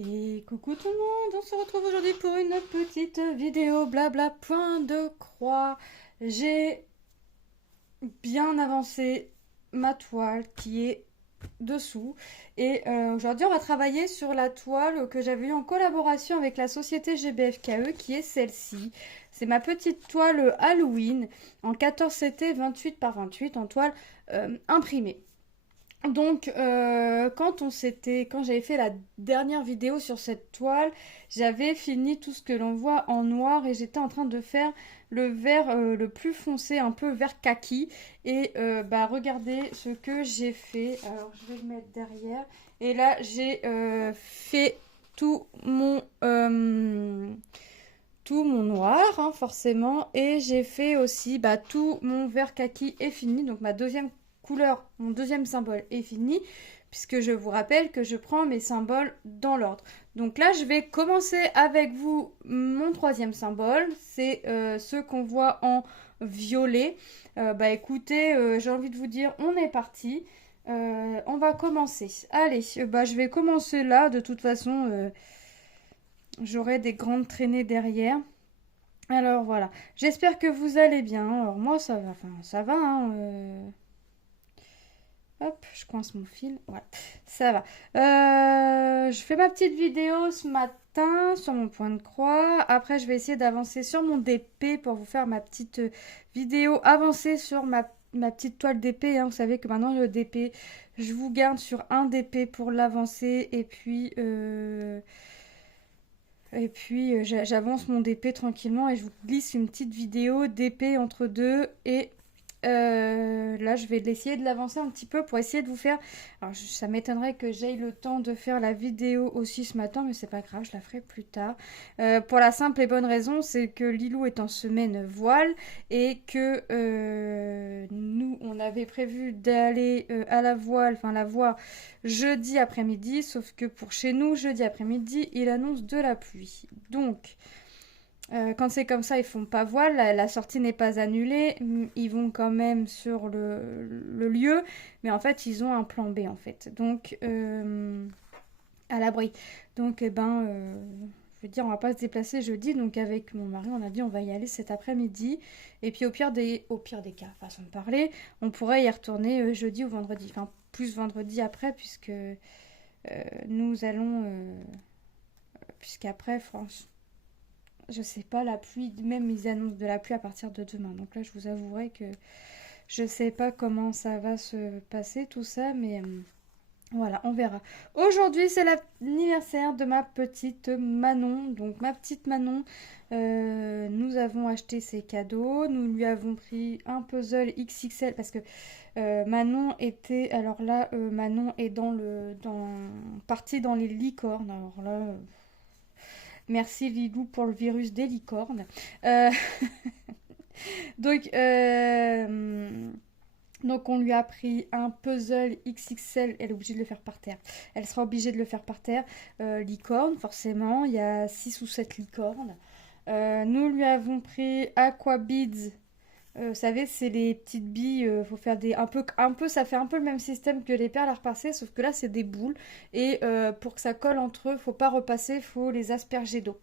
Et coucou tout le monde, on se retrouve aujourd'hui pour une petite vidéo blabla point de croix. J'ai bien avancé ma toile qui est dessous et aujourd'hui on va travailler sur la toile que j'avais eue en collaboration avec la société GBFKE qui est celle-ci. C'est ma petite toile Halloween en 14 CT 28 par 28 en toile imprimée. Donc, quand j'avais fait la dernière vidéo sur cette toile, j'avais fini tout ce que l'on voit en noir et j'étais en train de faire le vert le plus foncé, un peu vert kaki. Et regardez ce que j'ai fait. Alors, je vais le mettre derrière. Et là, j'ai fait tout mon noir, hein, forcément. Et j'ai fait aussi tout mon vert kaki est fini. Donc ma deuxième couleur, mon deuxième symbole est fini. Puisque je vous rappelle que je prends mes symboles dans l'ordre. Donc là, je vais commencer avec vous mon troisième symbole. C'est ce qu'on voit en violet. Écoutez, j'ai envie de vous dire, on est parti. On va commencer. Allez, je vais commencer là. De toute façon, j'aurai des grandes traînées derrière. Alors voilà, j'espère que vous allez bien. Alors moi ça va, enfin ça va, hein, Hop, je coince mon fil. Voilà, ça va. Je fais ma petite vidéo ce matin sur mon point de croix. Après, je vais essayer d'avancer sur mon DP pour vous faire ma petite vidéo avancée sur ma petite toile d'épée, hein. Vous savez que maintenant le DP, je vous garde sur un DP pour l'avancer et puis, j'avance mon DP tranquillement et je vous glisse une petite vidéo d'épée entre deux. Et là, je vais essayer de l'avancer un petit peu pour essayer de vous faire... Alors, ça m'étonnerait que j'aie le temps de faire la vidéo aussi ce matin, mais c'est pas grave, je la ferai plus tard. Pour la simple et bonne raison, c'est que Lilou est en semaine voile et que nous, on avait prévu d'aller à la voile, enfin la voir jeudi après-midi, sauf que pour chez nous, jeudi après-midi, il annonce de la pluie. Donc, quand c'est comme ça, ils font pas voile, la sortie n'est pas annulée, ils vont quand même sur le lieu, mais en fait, ils ont un plan B en fait. Donc, à l'abri. Donc, je veux dire, on va pas se déplacer jeudi, donc avec mon mari, on a dit on va y aller cet après-midi. Et puis au pire des cas, façon de parler, on pourrait y retourner jeudi ou vendredi. Enfin, plus vendredi après, puisque nous allons, puisqu'après, France, je sais pas, la pluie, même ils annoncent de la pluie à partir de demain. Donc là, je vous avouerai que je sais pas comment ça va se passer tout ça, mais voilà, on verra. Aujourd'hui, c'est l'anniversaire de ma petite Manon. Donc ma petite Manon, nous avons acheté ses cadeaux. Nous lui avons pris un puzzle XXL parce que Manon était, alors là, Manon est partie dans les licornes. Alors là, merci Lilou pour le virus des licornes. Euh, donc, donc on lui a pris un puzzle XXL, elle est obligée de le faire par terre. Elle sera obligée de le faire par terre. Licorne, forcément, il y a 6 ou 7 licornes. Nous lui avons pris Aqua Beads. Vous savez, c'est les petites billes, faut faire un peu, ça fait un peu le même système que les perles à repasser, sauf que là c'est des boules et pour que ça colle entre eux, faut pas repasser, faut les asperger d'eau.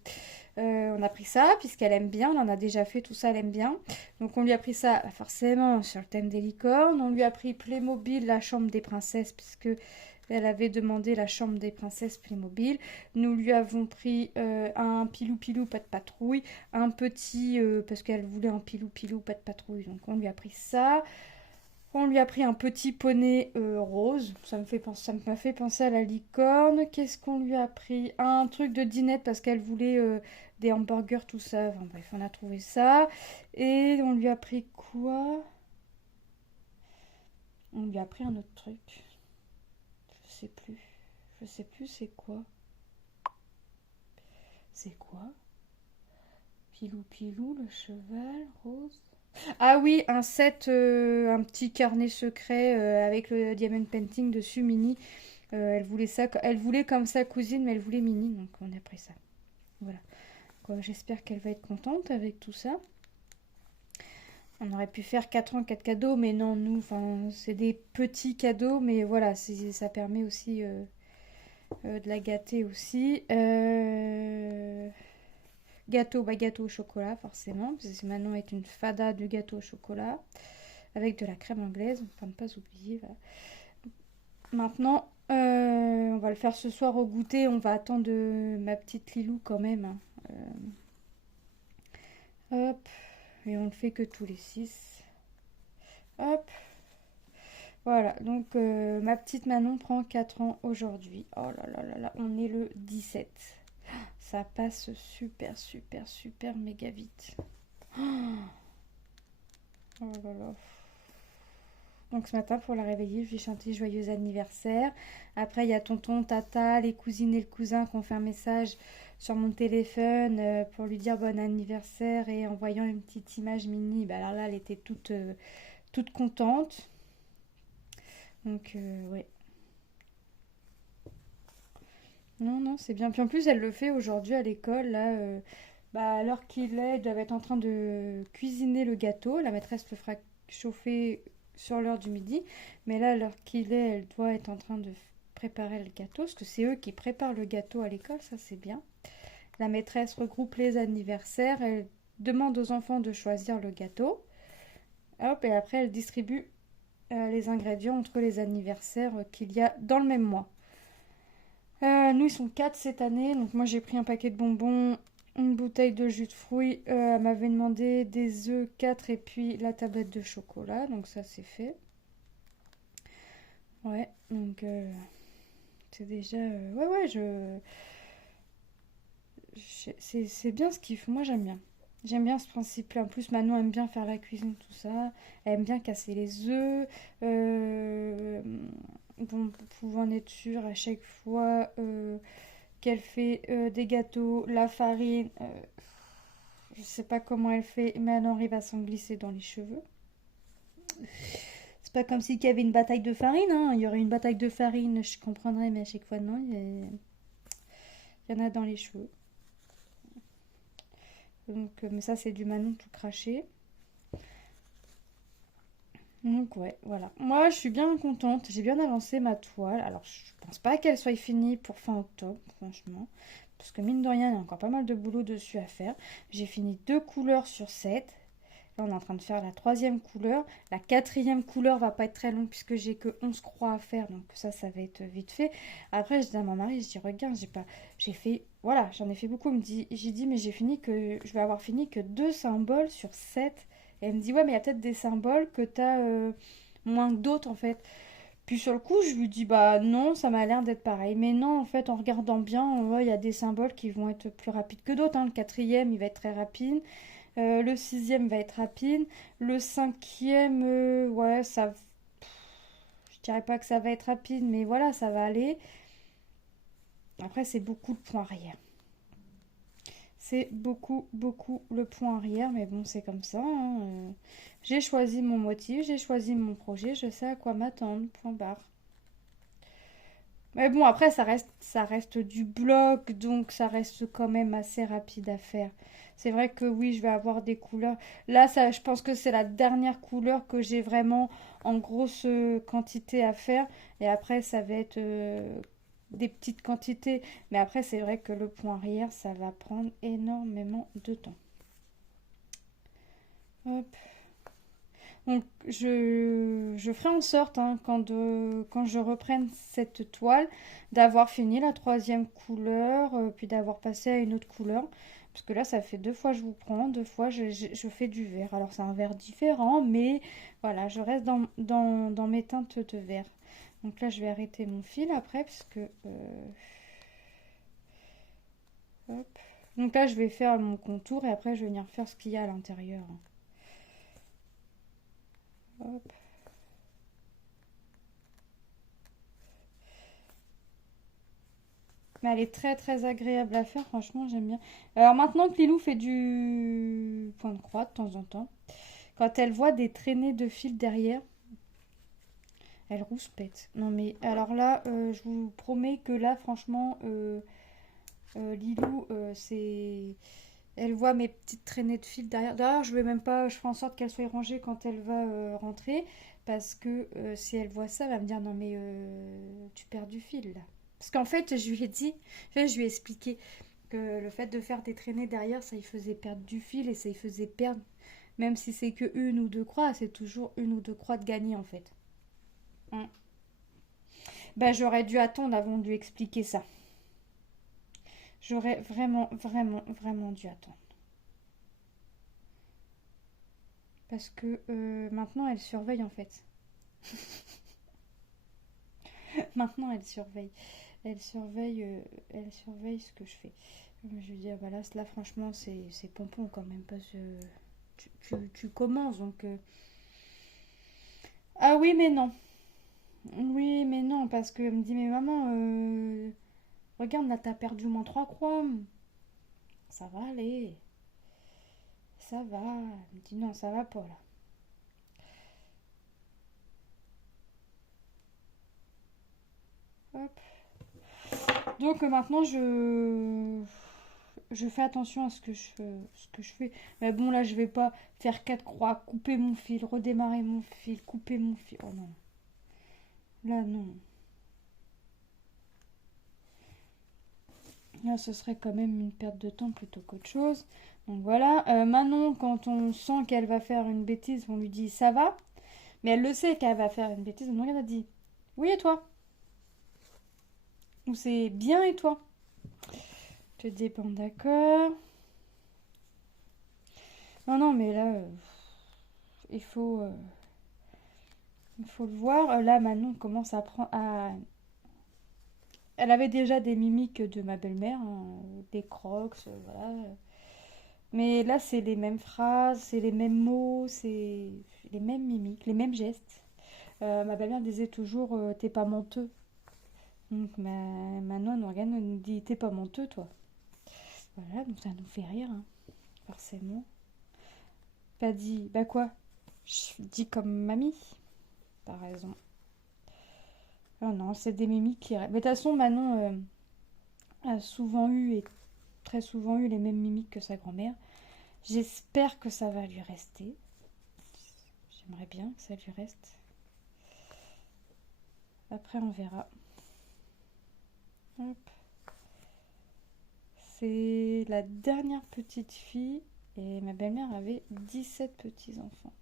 On a pris ça puisqu'elle aime bien, on en a déjà fait tout ça, elle aime bien. Donc on lui a pris ça forcément sur le thème des licornes. On lui a pris Playmobil, la chambre des princesses, puisque elle avait demandé la chambre des princesses Playmobil. Nous lui avons pris un pilou pilou pas de patrouille, un petit parce qu'elle voulait un pilou pilou pas de patrouille, donc on lui a pris ça. On lui a pris un petit poney rose, ça m'a fait penser à la licorne. Qu'est-ce qu'on lui a pris? Un truc de dinette parce qu'elle voulait des hamburgers, tout ça. Enfin, bref, on a trouvé ça. Et on lui a pris quoi? On lui a pris un autre truc. Je sais plus. Je sais plus c'est quoi. C'est quoi? Pilou pilou, le cheval rose. Ah oui, un set, un petit carnet secret avec le diamond painting dessus mini. Elle voulait ça, elle voulait comme sa cousine, mais elle voulait mini, donc on a pris ça. Voilà. J'espère qu'elle va être contente avec tout ça. On aurait pu faire 4 ans, 4 cadeaux, mais non, nous, enfin, c'est des petits cadeaux, mais voilà, ça permet aussi de la gâter aussi. Gâteau, bah gâteau au chocolat forcément, parce que Manon est une fada du gâteau au chocolat, avec de la crème anglaise, enfin ne pas oublier. Voilà. Maintenant, on va le faire ce soir au goûter, on va attendre ma petite Lilou quand même, hein. Hop, et on le fait que tous les 6. Hop, voilà, donc ma petite Manon prend 4 ans aujourd'hui. Oh là là là là, on est le 17. Ça passe super, super, super méga vite. Oh là là. Donc ce matin, pour la réveiller, je lui ai chanté joyeux anniversaire. Après, il y a tonton, tata, les cousines et le cousin qui ont fait un message sur mon téléphone pour lui dire bon anniversaire et en voyant une petite image mini, bah alors là, elle était toute contente. Donc, ouais. Non, non, c'est bien. Puis en plus, elle le fait aujourd'hui à l'école. Là, bah, à l'heure qu'il est, elle doit être en train de cuisiner le gâteau. La maîtresse le fera chauffer sur l'heure du midi. Mais là, à l'heure qu'il est, elle doit être en train de préparer le gâteau. Parce que c'est eux qui préparent le gâteau à l'école, ça c'est bien. La maîtresse regroupe les anniversaires. Elle demande aux enfants de choisir le gâteau. Hop, et après, elle distribue les ingrédients entre les anniversaires qu'il y a dans le même mois. Nous, ils sont 4 cette année. Donc, moi, j'ai pris un paquet de bonbons, une bouteille de jus de fruits. Elle m'avait demandé des œufs 4 et puis la tablette de chocolat. Donc, ça, c'est fait. Ouais, donc, c'est déjà. Ouais, ouais, c'est bien ce qu'ils font. Moi, j'aime bien. J'aime bien ce principe-là. En plus, Manon aime bien faire la cuisine, tout ça. Elle aime bien casser les œufs. Bon, vous pouvez en être sûr à chaque fois. Qu'elle fait des gâteaux, la farine. Je sais pas comment elle fait, mais elle arrive à s'en glisser dans les cheveux. C'est pas comme s'il y avait une bataille de farine, hein. Il y aurait une bataille de farine, je comprendrais, mais à chaque fois, non, il y en a dans les cheveux. Donc, mais ça, c'est du Manon tout craché. Donc, ouais, voilà. Moi, je suis bien contente. J'ai bien avancé ma toile. Alors, je pense pas qu'elle soit finie pour fin octobre, franchement. Parce que mine de rien, il y a encore pas mal de boulot dessus à faire. J'ai fini 2 couleurs sur 7. Là, on est en train de faire la troisième couleur. La quatrième couleur va pas être très longue puisque j'ai que 11 croix à faire. Donc ça va être vite fait. Après, je dis à mon mari, je dis, regarde, j'ai fait, voilà, j'en ai fait beaucoup. J'ai dit, mais je vais avoir fini que 2 symboles sur 7. Et elle me dit, ouais, mais il y a peut-être des symboles que tu as moins que d'autres en fait. Puis sur le coup, je lui dis, bah non, ça m'a l'air d'être pareil. Mais non, en fait, en regardant bien, ouais, il y a des symboles qui vont être plus rapides que d'autres, hein. Le quatrième, il va être très rapide. Le sixième va être rapide. Le cinquième, ouais, ça. Je dirais pas que ça va être rapide, mais voilà, ça va aller. Après, c'est beaucoup le point arrière. C'est beaucoup, beaucoup le point arrière, mais bon, c'est comme ça, hein. J'ai choisi mon motif, j'ai choisi mon projet, je sais à quoi m'attendre, point barre. Mais bon, après, ça reste du bloc, donc ça reste quand même assez rapide à faire. C'est vrai que oui, je vais avoir des couleurs. Là, ça, je pense que c'est la dernière couleur que j'ai vraiment en grosse quantité à faire. Et après, ça va être des petites quantités. Mais après, c'est vrai que le point arrière, ça va prendre énormément de temps. Hop. Donc, je ferai en sorte, hein, quand je reprenne cette toile, d'avoir fini la troisième couleur, puis d'avoir passé à une autre couleur. Parce que là, ça fait 2 fois que je vous prends, 2 fois je fais du vert. Alors, c'est un vert différent, mais voilà, je reste dans mes teintes de vert. Donc là, je vais arrêter mon fil après, parce que... hop. Donc là, je vais faire mon contour et après, je vais venir faire ce qu'il y a à l'intérieur. Hop. Mais elle est très très agréable à faire, franchement j'aime bien. Alors maintenant que Lilou fait du point de croix de temps en temps, quand elle voit des traînées de fil derrière, elle rouspète. Non mais alors là, je vous promets que là franchement, Lilou, c'est... Elle voit mes petites traînées de fil derrière. D'ailleurs, je vais même pas, je ferai en sorte qu'elle soit rangée quand elle va rentrer, parce que si elle voit ça, elle va me dire non mais tu perds du fil là. Parce qu'en fait, je lui ai dit, enfin, je lui ai expliqué que le fait de faire des traînées derrière, ça lui faisait perdre du fil et ça lui faisait perdre, même si c'est que une ou deux croix, c'est toujours une ou deux croix de gagner en fait. Mm. Bah, j'aurais dû attendre avant de lui expliquer ça. J'aurais vraiment, vraiment, vraiment dû attendre. Parce que maintenant, elle surveille en fait. Maintenant, elle surveille. Elle surveille ce que je fais. Je lui dis, ah bah là franchement, c'est pompon quand même. Parce que tu commences donc. Ah oui, mais non. Oui, mais non, parce qu'elle me dit, mais maman, regarde, là, t'as perdu au moins trois croix. Ça va aller. Ça va. Elle me dit, non, ça va pas là. Hop. Donc maintenant, je fais attention à ce que je fais. Mais bon, là, je vais pas faire quatre croix, couper mon fil, redémarrer mon fil, couper mon fil. Oh non. Là, non. Là, ce serait quand même une perte de temps plutôt qu'autre chose. Donc voilà. Manon, quand on sent qu'elle va faire une bêtise, on lui dit ça va. Mais elle le sait qu'elle va faire une bêtise. Donc elle a dit oui et toi. Ou c'est bien et toi. Je te dis bon d'accord. Non, non, mais là, il faut, euh, il faut le voir. Là, Manon commence à prendre. Elle avait déjà des mimiques de ma belle-mère, hein, des crocs, voilà. Mais là, c'est les mêmes phrases, c'est les mêmes mots, c'est les mêmes mimiques, les mêmes gestes. Ma belle-mère disait toujours t'es pas menteux. Donc ma nonne Morgane nous dit t'es pas menteux, toi. Voilà, donc ça nous fait rire, hein, forcément. Pas dit bah quoi. Je dis comme mamie. T'as raison. Oh non, c'est des mimiques qui. Mais de toute façon, Manon a souvent eu et très souvent eu les mêmes mimiques que sa grand-mère. J'espère que ça va lui rester. J'aimerais bien que ça lui reste. Après, on verra. Hop. C'est la dernière petite fille et ma belle-mère avait 17 petits-enfants.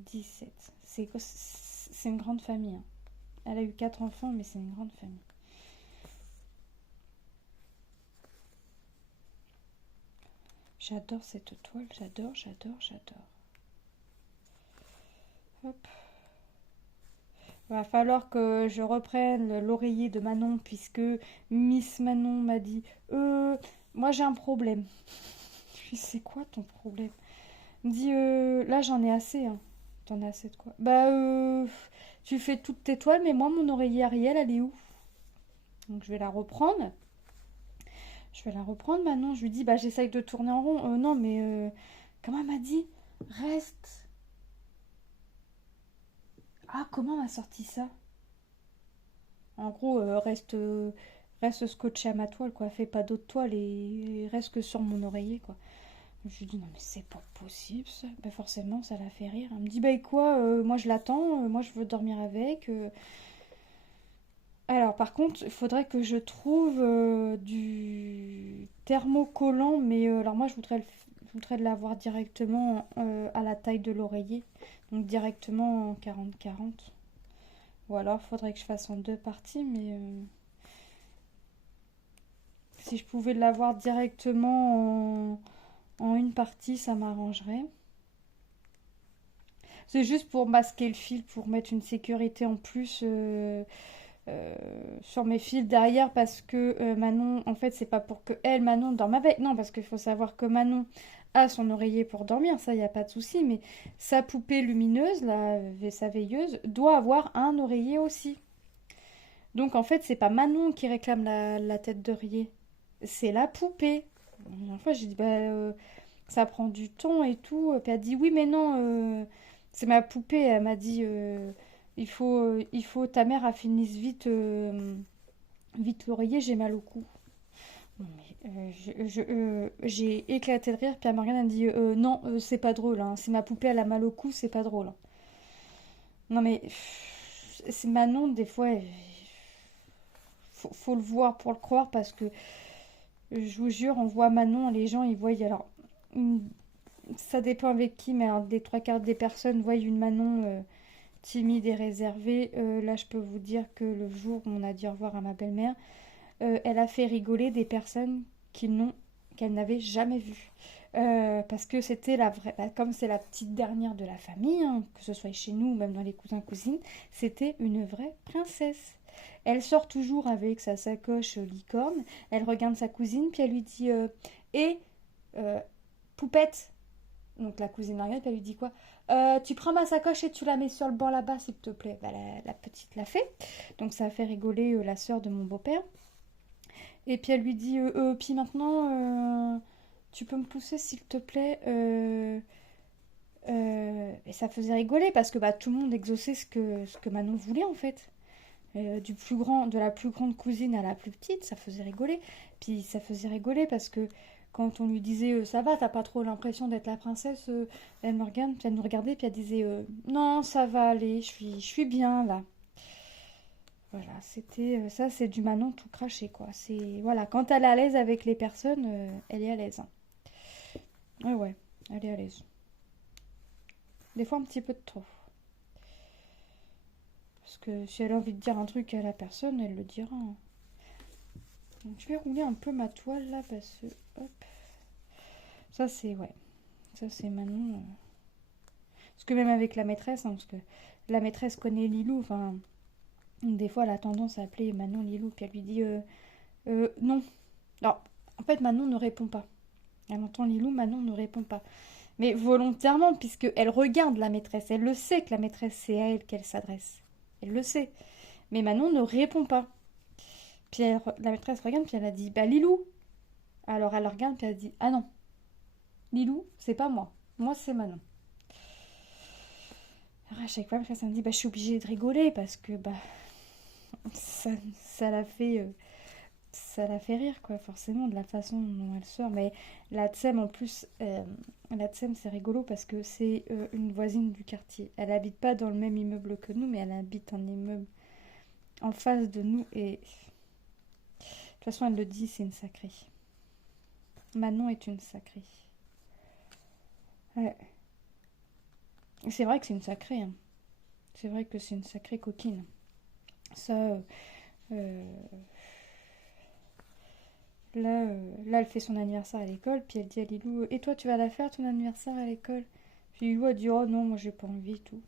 17. C'est une grande famille, hein. Elle a eu 4 enfants, mais c'est une grande famille. J'adore cette toile, j'adore, j'adore, j'adore. Hop. Va falloir que je reprenne l'oreiller de Manon puisque Miss Manon m'a dit moi j'ai un problème. Je lui dis c'est quoi ton problème? Elle me dit là j'en ai assez, hein. T'en as assez de quoi? Bah tu fais toutes tes toiles mais moi mon oreiller Ariel elle est où? Donc je vais la reprendre. Je vais la reprendre Manon. Je lui dis bah j'essaye de tourner en rond. Non mais comment elle m'a dit? Reste. Ah comment elle m'a sorti ça? En gros, reste scotché à ma toile, quoi. Fais pas d'autres toiles et reste que sur mon oreiller, quoi. Je lui dis, non, mais c'est pas possible, ça. Ben, forcément, ça la fait rire. Elle me dit, bah, et quoi, moi je l'attends, moi je veux dormir avec. Alors, par contre, il faudrait que je trouve du thermocollant, mais alors moi je voudrais l'avoir directement à la taille de l'oreiller. Donc, directement en 40-40. Ou alors, il faudrait que je fasse en deux parties, mais si je pouvais l'avoir directement en une partie, ça m'arrangerait. C'est juste pour masquer le fil, pour mettre une sécurité en plus euh, sur mes fils derrière, parce que Manon, en fait, c'est pas pour que elle, Manon, dorme avec. Non, parce qu'il faut savoir que Manon a son oreiller pour dormir, ça, il n'y a pas de souci, mais sa poupée lumineuse, sa veilleuse, doit avoir un oreiller aussi. Donc, en fait, c'est pas Manon qui réclame la tête d'oreiller, c'est la poupée. La dernière fois, j'ai dit, bah, ça prend du temps et tout. Puis elle a dit, oui, mais non, c'est ma poupée. Elle m'a dit, ta mère a finisse vite, vite l'oreiller, j'ai mal au cou. Non, mais, j'ai éclaté de rire. Puis Morgane elle me dit, non, c'est pas drôle, hein. Si ma poupée elle a mal au cou, c'est pas drôle, hein. Non, mais c'est Manon, des fois, faut le voir pour le croire parce que je vous jure, on voit Manon, les gens ils voient alors une- ça dépend avec qui, mais alors des trois quarts des personnes voient une Manon timide et réservée. Là, je peux vous dire que le jour où on a dit au revoir à ma belle-mère, elle a fait rigoler des personnes qu'elle n'avait jamais vues. Parce que c'était la vraie, comme c'est la petite dernière de la famille, hein, que ce soit chez nous ou même dans les cousins cousines, c'était une vraie princesse. Elle sort toujours avec sa sacoche licorne, elle regarde sa cousine, puis elle lui dit et euh, poupette, donc la cousine Marianne, puis elle lui dit quoi? Tu prends ma sacoche et tu la mets sur le banc là-bas, s'il te plaît. Bah, la petite l'a fait. Donc ça a fait rigoler la sœur de mon beau-père. Et puis elle lui dit, puis maintenant, tu peux me pousser, s'il te plaît. Et ça faisait rigoler parce que bah, tout le monde exauçait ce que Manon voulait en fait. De la plus grande cousine à la plus petite, ça faisait rigoler. Puis ça faisait rigoler parce que quand on lui disait ça va, t'as pas trop l'impression d'être la princesse, elle nous regardait puis elle disait non, ça va aller, je suis bien là. Voilà, c'était ça, c'est du Manon tout craché quoi. C'est voilà, quand elle est à l'aise avec les personnes, elle est à l'aise, hein. Ouais ouais, elle est à l'aise. Des fois un petit peu de trop. Parce que si elle a envie de dire un truc à la personne, elle le dira, hein. Donc, je vais rouler un peu ma toile là parce que hop. Ça c'est ouais. Ça c'est Manon. Parce que même avec la maîtresse, hein, parce que la maîtresse connaît Lilou, enfin des fois elle a tendance à appeler Manon Lilou, puis elle lui dit non. Alors en fait Manon ne répond pas. Elle entend Lilou, Manon ne répond pas. Mais volontairement, puisque elle regarde la maîtresse, elle le sait que la maîtresse c'est à elle qu'elle s'adresse. Elle le sait. Mais Manon ne répond pas. Puis la maîtresse regarde, puis elle a dit bah Lilou. Alors elle regarde, puis elle dit ah non, Lilou, c'est pas moi. Moi c'est Manon. Alors à chaque fois, après, ça me dit, bah, je suis obligée de rigoler parce que bah, ça, ça l'a fait, ça l'a fait rire, quoi, forcément, de la façon dont elle sort. Mais la Tsem, en plus, la Tsem, c'est rigolo parce que c'est une voisine du quartier. Elle habite pas dans le même immeuble que nous, mais elle habite un immeuble en face de nous. Et de toute façon, elle le dit, c'est une sacrée. Manon est une sacrée. Ouais. C'est vrai que c'est une sacrée, hein. C'est vrai que c'est une sacrée coquine. Ça, euh, là, elle fait son anniversaire à l'école, puis elle dit à Lilou, et toi, tu vas la faire ton anniversaire à l'école? Puis Lilou a dit, oh non, moi j'ai pas envie, tout.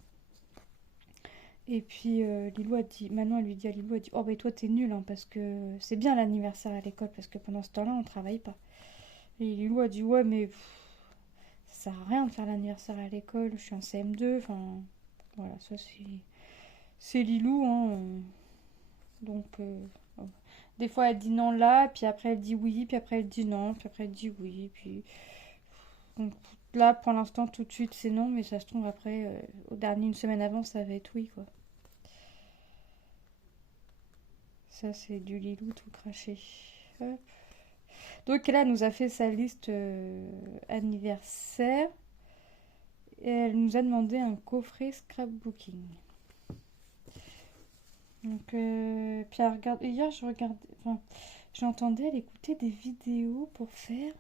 Et puis Lilou a dit, maintenant elle lui dit à Lilou, elle dit, oh bah toi t'es nulle, hein, parce que c'est bien l'anniversaire à l'école, parce que pendant ce temps-là, on travaille pas. Et Lilou a dit, ouais, mais ça sert à rien de faire l'anniversaire à l'école, je suis en CM2, enfin, voilà, ça c'est Lilou, hein. Donc, bon. Des fois elle dit non là, puis après elle dit oui, puis après elle dit non, puis après elle dit oui, puis donc, là pour l'instant tout de suite c'est non, mais ça se trouve après, au dernier une semaine avant ça va être oui quoi. Ça c'est du Lilou tout craché. Hop. Donc là elle nous a fait sa liste anniversaire et elle nous a demandé un coffret scrapbooking. Donc puis elle regarde, hier je regardais, enfin j'entendais elle écouter des vidéos pour faire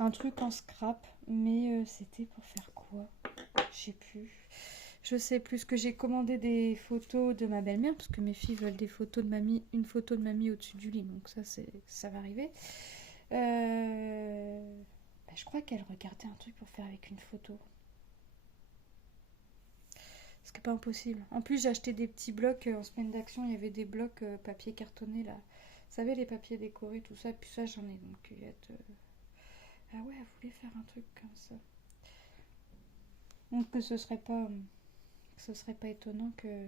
un truc en scrap, mais c'était pour faire quoi? Je sais plus. Je sais plus, que j'ai commandé des photos de ma belle-mère, parce que mes filles veulent des photos de mamie, une photo de mamie au-dessus du lit, donc ça va arriver. Bah, je crois qu'elle regardait un truc pour faire avec une photo. Ce qui n'est pas impossible. En plus, j'ai acheté des petits blocs en semaine d'action, il y avait des blocs papier cartonné là. Vous savez, les papiers décorés, tout ça, puis ça j'en ai donc cueillette. Ah ouais, elle voulait faire un truc comme ça. Donc que ce serait pas étonnant que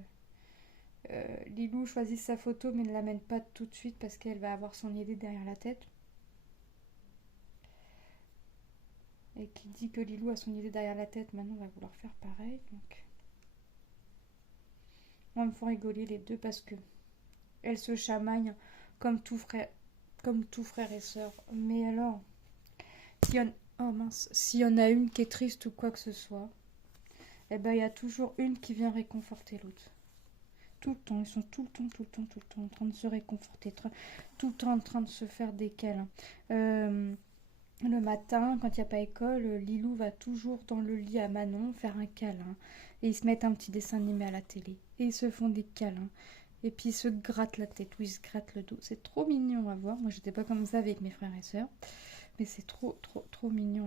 Lilou choisisse sa photo mais ne l'amène pas tout de suite parce qu'elle va avoir son idée derrière la tête. Et qui dit que Lilou a son idée derrière la tête, maintenant on va vouloir faire pareil. Donc moi, me font rigoler les deux parce que elles se chamaillent comme tout frère et sœur. Mais alors, s'il y en, oh mince, s'il y en a une qui est triste ou quoi que ce soit, eh ben il y a toujours une qui vient réconforter l'autre. tout le temps. Ils sont tout le temps, tout le temps, tout le temps en train de se réconforter, tout le temps en train de se faire des câlins. Le matin, quand il n'y a pas école, Lilou va toujours dans le lit à Manon faire un câlin. Et ils se mettent un petit dessin animé à la télé. Et ils se font des câlins. Et puis ils se grattent la tête ou ils se grattent le dos. C'est trop mignon à voir. Moi, j'étais pas comme ça avec mes frères et sœurs. Mais c'est trop, trop, trop mignon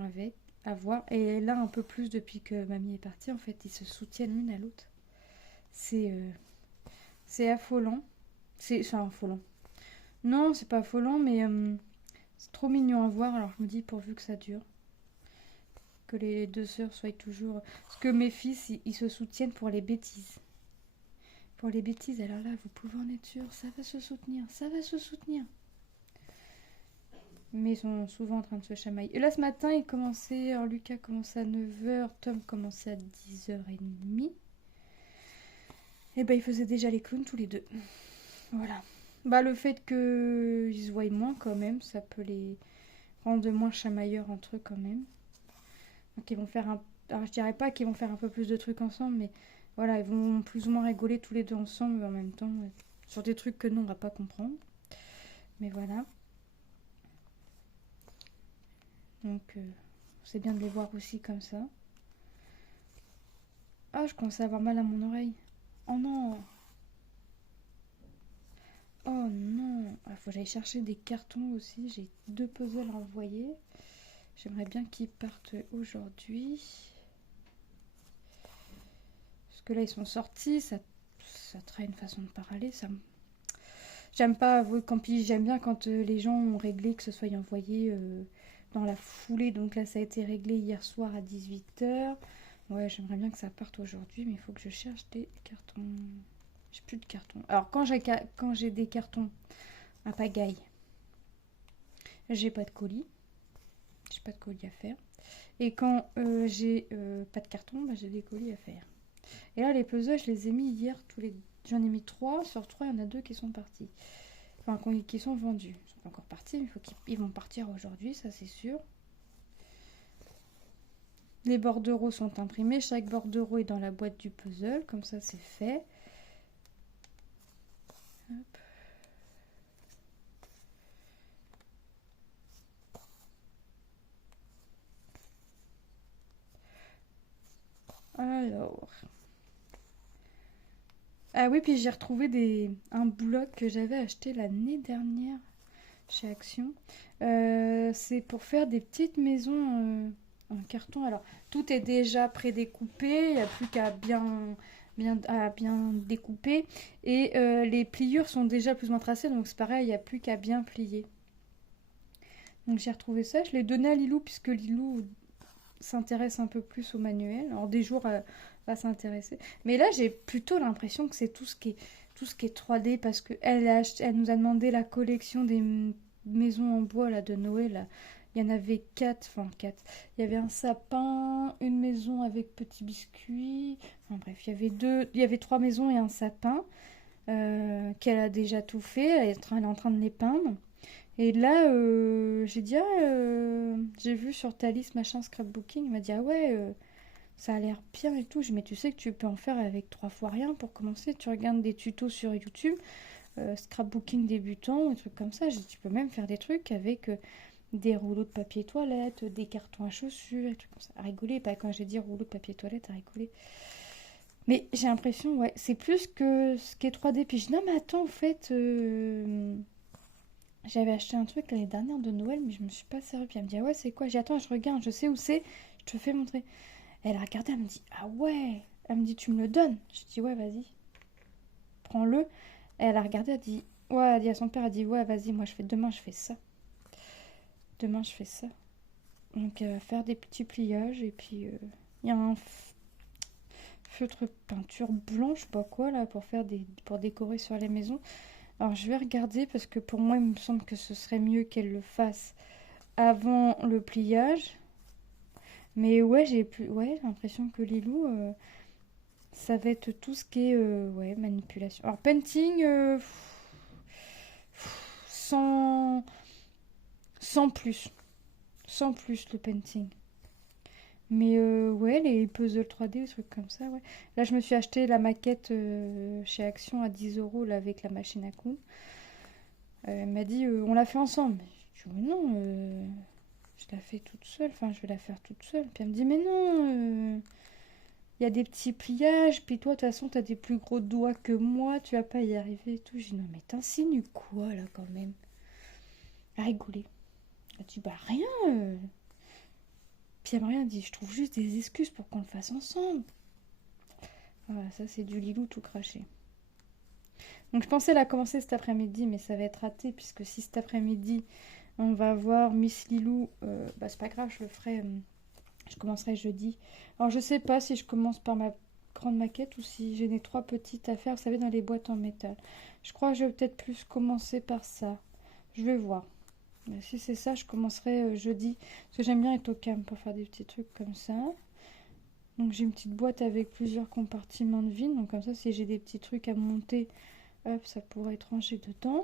à voir. Et là, un peu plus depuis que mamie est partie, en fait, ils se soutiennent l'une à l'autre. C'est affolant. Enfin, affolant. Non, c'est pas affolant, mais c'est trop mignon à voir. Alors je me dis, pourvu que ça dure. Que les deux sœurs soient toujours... Parce que mes fils, ils se soutiennent pour les bêtises. Pour les bêtises, alors là, vous pouvez en être sûr, ça va se soutenir, ça va se soutenir. Mais ils sont souvent en train de se chamailler. Et là, ce matin, il commençait... Alors Lucas commençait à 9h, Tom commençait à 10h30. Et ben, ils faisaient déjà les clowns tous les deux. Voilà. Bah, le fait qu'ils se voient moins quand même, ça peut les rendre moins chamailleurs entre eux quand même. Donc ils vont faire un... Alors je dirais pas qu'ils vont faire un peu plus de trucs ensemble, mais voilà, ils vont plus ou moins rigoler tous les deux ensemble, mais en même temps, sur des trucs que nous, on va pas comprendre. Mais voilà. Donc c'est bien de les voir aussi comme ça. Ah, je commence à avoir mal à mon oreille. Oh non! Oh non! Il faut que j'aille chercher des cartons aussi. J'ai 2 puzzles à envoyer. J'aimerais bien qu'ils partent aujourd'hui. Parce que là, ils sont sortis. Ça traîne une façon de parler. J'aime pas, j'aime bien quand les gens ont réglé que ce soit envoyé dans la foulée. Donc là, ça a été réglé hier soir à 18h. Ouais, j'aimerais bien que ça parte aujourd'hui, mais il faut que je cherche des cartons. J'ai plus de cartons. Alors, quand j'ai des cartons à pagaille, j'ai pas de colis. J'ai pas de colis à faire. Et quand j'ai pas de carton, bah, j'ai des colis à faire. Et là, les puzzles, je les ai mis hier. J'en ai mis 3. Sur 3, il y en a 2 qui sont partis. Enfin, qui sont vendus. Ils sont pas encore partis, mais ils vont partir aujourd'hui, ça c'est sûr. Les bordereaux sont imprimés. Chaque bordereau est dans la boîte du puzzle. Comme ça, c'est fait. Hop. Alors. Ah oui, puis j'ai retrouvé un bloc que j'avais acheté l'année dernière chez Action. C'est pour faire des petites maisons en carton. Alors, tout est déjà prédécoupé. Il n'y a plus qu'à bien découper. Et les pliures sont déjà plus ou moins tracées. Donc, c'est pareil, il n'y a plus qu'à bien plier. Donc, j'ai retrouvé ça. Je l'ai donné à Lilou, puisque Lilou s'intéresse un peu plus au manuel. Alors, des jours... va s'intéresser. Mais là, j'ai plutôt l'impression que c'est tout ce qui est 3D parce qu'elle elle nous a demandé la collection des maisons en bois là, de Noël. Là. Il y en avait 4, enfin 4. Il y avait un sapin, une maison avec petits biscuits. Enfin bref, il y avait 3 maisons et un sapin qu'elle a déjà tout fait. Elle est en train de les peindre. Et là, j'ai dit, j'ai vu sur ta liste machin scrapbooking. Il m'a dit, ah ouais, ça a l'air bien et tout. Mais tu sais que tu peux en faire avec 3 fois rien pour commencer. Tu regardes des tutos sur YouTube, scrapbooking débutant, des trucs comme ça. Tu peux même faire des trucs avec des rouleaux de papier toilette, des cartons à chaussures, des trucs comme ça. À rigoler, pas quand j'ai dit rouleau de papier toilette, à rigoler. Mais j'ai l'impression, ouais, c'est plus que ce qui est 3D. Puis je dis, non, mais attends, en fait, j'avais acheté un truc l'année dernière de Noël, mais je me suis pas sérieux. Puis elle me dit, ah ouais, c'est quoi? J'ai dit, attends, je regarde, je sais où c'est, je te fais montrer. Elle a regardé, elle me dit, ah ouais. Elle me dit, tu me le donnes? Je dis, ouais, vas-y, prends-le. Et elle a regardé, elle dit, ouais, elle dit à son père, elle dit, ouais, vas-y, moi, demain, je fais ça. Demain, je fais ça. Donc, elle va faire des petits pliages, et puis, il y a un feutre peinture blanche, je sais pas quoi, là, pour décorer sur les maisons. Alors, je vais regarder, parce que pour moi, il me semble que ce serait mieux qu'elle le fasse avant le pliage. Mais ouais, j'ai l'impression que Lilou, ça va être tout ce qui est manipulation. Alors, painting, sans plus. Sans plus le painting. Mais ouais, les puzzles 3D, des trucs comme ça, ouais. Là, je me suis acheté la maquette chez Action à 10 euros là, avec la machine à coudre. Elle m'a dit, on l'a fait ensemble. Je dis, mais non, je la fais toute seule, enfin, je vais la faire toute seule. Puis elle me dit, mais non, il y a des petits pliages, puis toi, de toute façon, t'as des plus gros doigts que moi, tu vas pas y arriver et tout. J'ai dit, non, mais t'insinues quoi, là, quand même? Elle a rigolé. Elle a dit, bah rien. Puis elle m'a rien dit, je trouve juste des excuses pour qu'on le fasse ensemble. Voilà, ça, c'est du Lilou tout craché. Donc je pensais la commencer cet après-midi, mais ça va être raté, puisque si cet après-midi, on va voir Miss Lilou, bah c'est pas grave, je le ferai, je commencerai jeudi. Alors je sais pas si je commence par ma grande maquette ou si j'ai les 3 petites à faire, vous savez, dans les boîtes en métal. Je crois que je vais peut-être plus commencer par ça. Je vais voir. Mais si c'est ça, je commencerai jeudi, parce que j'aime bien être au calme pour faire des petits trucs comme ça. Donc j'ai une petite boîte avec plusieurs compartiments de vide, donc comme ça, si j'ai des petits trucs à monter, hop, ça pourrait être rangé dedans.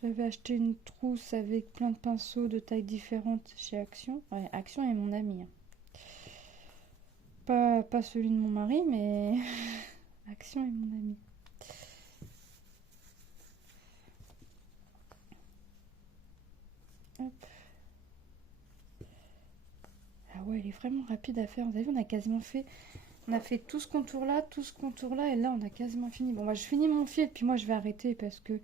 J'avais acheté une trousse avec plein de pinceaux de tailles différentes chez Action. Ouais, Action est mon ami, hein. Pas celui de mon mari, mais Action est mon ami. Hop. Ah ouais, elle est vraiment rapide à faire. Vous avez vu, on a quasiment fait... On a fait tout ce contour-là, et là, on a quasiment fini. Bon, bah, je finis mon fil, puis moi, je vais arrêter, parce que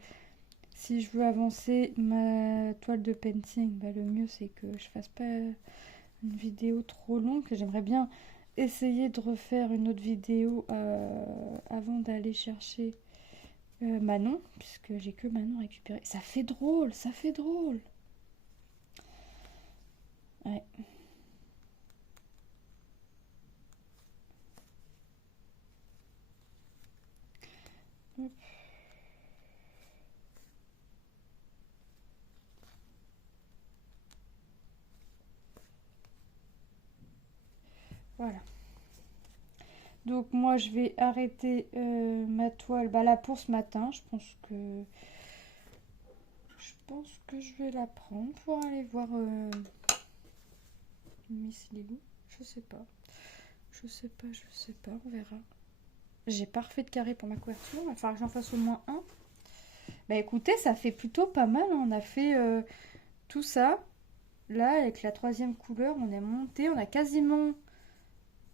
si je veux avancer ma toile de painting, bah, le mieux, c'est que je fasse pas une vidéo trop longue. J'aimerais bien essayer de refaire une autre vidéo avant d'aller chercher Manon, puisque j'ai que Manon récupéré. Ça fait drôle, ça fait drôle. Ouais. Hop. Voilà. Donc moi je vais arrêter ma toile là pour ce matin. Je pense que je vais la prendre pour aller voir Miss Lilou. Je sais pas. On verra. J'ai pas refait de carré pour ma couverture. Il va falloir que j'en fasse au moins un. Bah écoutez, ça fait plutôt pas mal, hein. On a fait tout ça. Là, avec la 3e couleur, on est monté. On a quasiment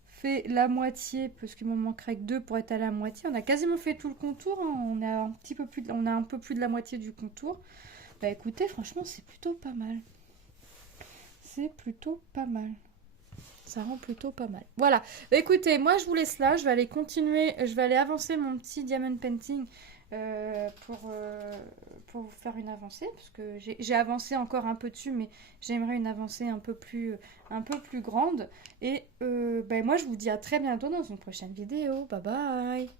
fait la moitié, parce qu'il m'en manquerait que 2 pour être à la moitié. On a quasiment fait tout le contour, hein. On a un peu plus de la moitié du contour. Bah écoutez, franchement, c'est plutôt pas mal. C'est plutôt pas mal. Ça rend plutôt pas mal. Voilà. Bah écoutez, moi je vous laisse là. Je vais aller continuer. Je vais aller avancer mon petit diamond painting pour vous faire une avancée. Parce que j'ai avancé encore un peu dessus, mais j'aimerais une avancée un peu plus grande. Et bah, moi je vous dis à très bientôt dans une prochaine vidéo. Bye bye.